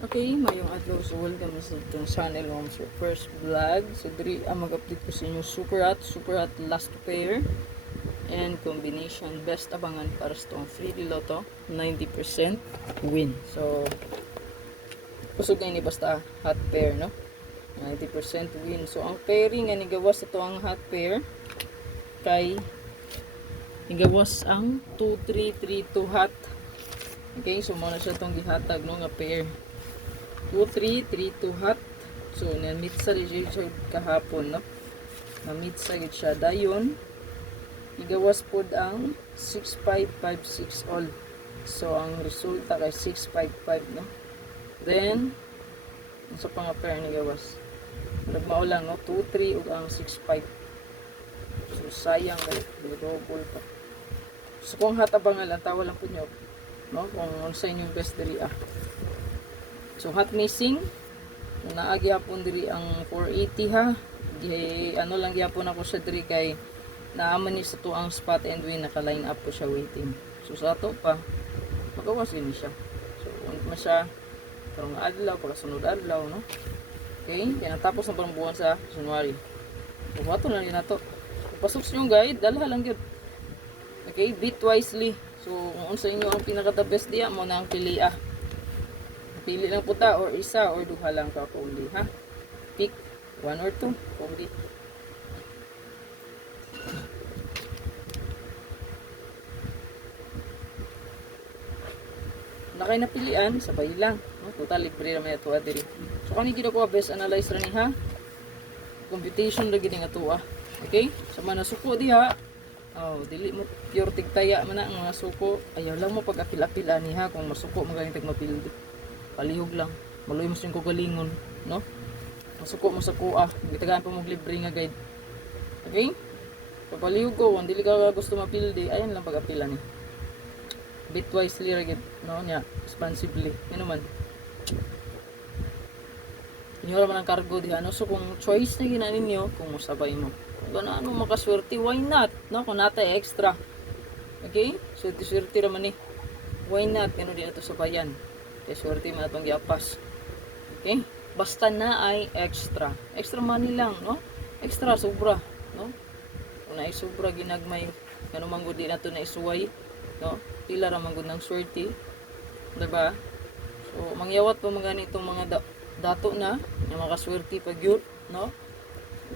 Okay, mayong adlaw. So welcome sa itong channel mo sa first vlog. So diri ang mag-update ko sa inyo super hot last pair and combination best abangan para sa itong free loto 90% win. So kusog ni basta hot pair, no? 90% win. So ang pairing nga nigawas ito ang hot pair kay nigawas ang 2332 hot. Okay, so muna siya itong gihatag, no, nga pair 2332 hot. So na-meet sa siya kahapon, no? Na-meet sa gid siya dayon. Igawas pod ang 6556 all. So ang resulta kay 655, no? Then sa pang pair ni gawas. Nagmao lang, no? 23 ug ang 65. So sayang kay double pa. So kung hatabangan lang tawa lang po nyo, no? Kung unsa inyong best diri So hot missing naagi hapon diri ang 480 ha. Ano lang gyapon ako sa diri kay naaman ni sa tuang spot and win naka-line up po siya waiting. So sa ato pa magawas gini siya. So ulit siya karong adlaw pagkasunod adlaw, no? Okay, kaya natapos na parang buwan sa January. So wato na rin nato. Pasok sa yung guide, dalha lang gyud. Okay, bit wisely. So kung unsa inyo ang pinaka the best diya mo na ang pili Pili lang puta or isa or duha lang ka only, ha? Pick 1 or 2 only. Nakay napilian, sabay lang, no? Total libre naman ito adiri. So kani gid ako best analyze ra ni, ha? Computation ra gid nga tuwa. Okay? Sa mga suko diha, dili mo pure tigtaya man ang mga suko. Ayaw lang mo pag-apil-apil ani, ha, kung masuko mo ganing tagmapildi. Palihog lang, maluy mo siyang kugalingon, no? Masuko mo sa kuha, gitagaan pa mo libre nga guide. Okay? Papalihog ko, kung dili ka gusto mapildi, ayan lang pag-apilan eh. Bitwise liragit, no? Nya, responsibly. Yan naman. Inyo naman ang cargo di ano. So kung choice na gina ninyo, kung masabay mo. Kung ano makaswerte, why not? No? Kung natay extra. Okay? So swerte naman eh. Why not? Ano din ito sa bayan. Kaya swerte man itong giapas. Okay? Basta na ay extra. Extra money lang, no? Extra, sobra, no? Kung na sobra ginagmay, ano manggod din na ito na isuway, no? Pila ra manggod ng swerte. Diba? So, mangyawat pa mga itong mga dato na, yung mga swerte pag yun, no?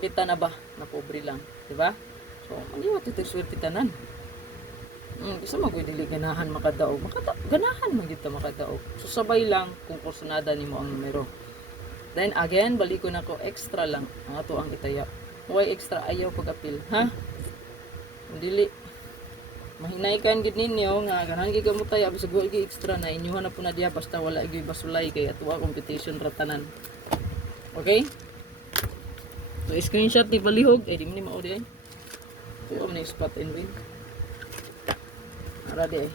Kita na ba? Na pobre lang. Diba? So, mangyawat ito swerte tanan. Gusto mo dili ganahan makadaog. Ganahan man kita makadaog. So sabay lang kung kursunada nimo ang numero. Then again, balik ko nako extra lang ang ato ang itaya. Why extra ayaw pag-apil, ha? Dili mahinay kan gid ninyo nga ganahan gid mo taya bisag wala gi extra na inyuhan na po na diya basta wala gi basulay kay ato competition ratanan. Okay? So screenshot ni palihog di man ni mao di ay. Ito ang spot and win. Ready.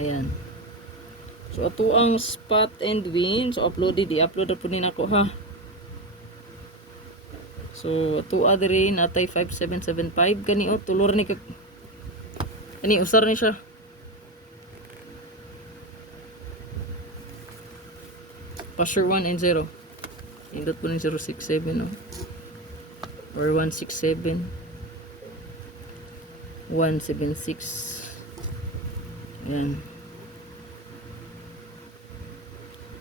Ayan. So ato ang spot and win. So uploaded, i-upload na po din ako, ha. So ato adre natay 5775 kani tulor ni kani usar ni siya. Pasure 1 and 0. Indot po ng 067, no? Or 167. 176. Ayan.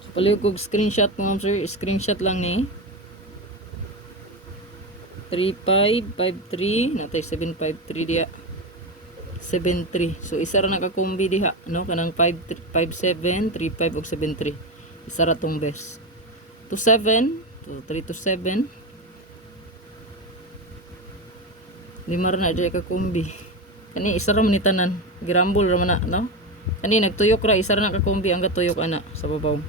So palihog kog screenshot mo, sir. Screenshot lang ni 3553 natay 753 diha 73. So isa ra nakakombi diha, no, kanang 557 35 ug 73. Isa ra tong best 27 so 327 limar na diha ka kombi. Kani isa ra man ni tanan, girambol ra man na, no? Kani nagtuyok ra, isa ra nakakombi ang gatuyok ana sa babaw.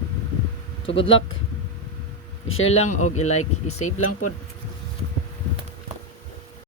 So good luck. I-share lang og i-like, i-save lang pod.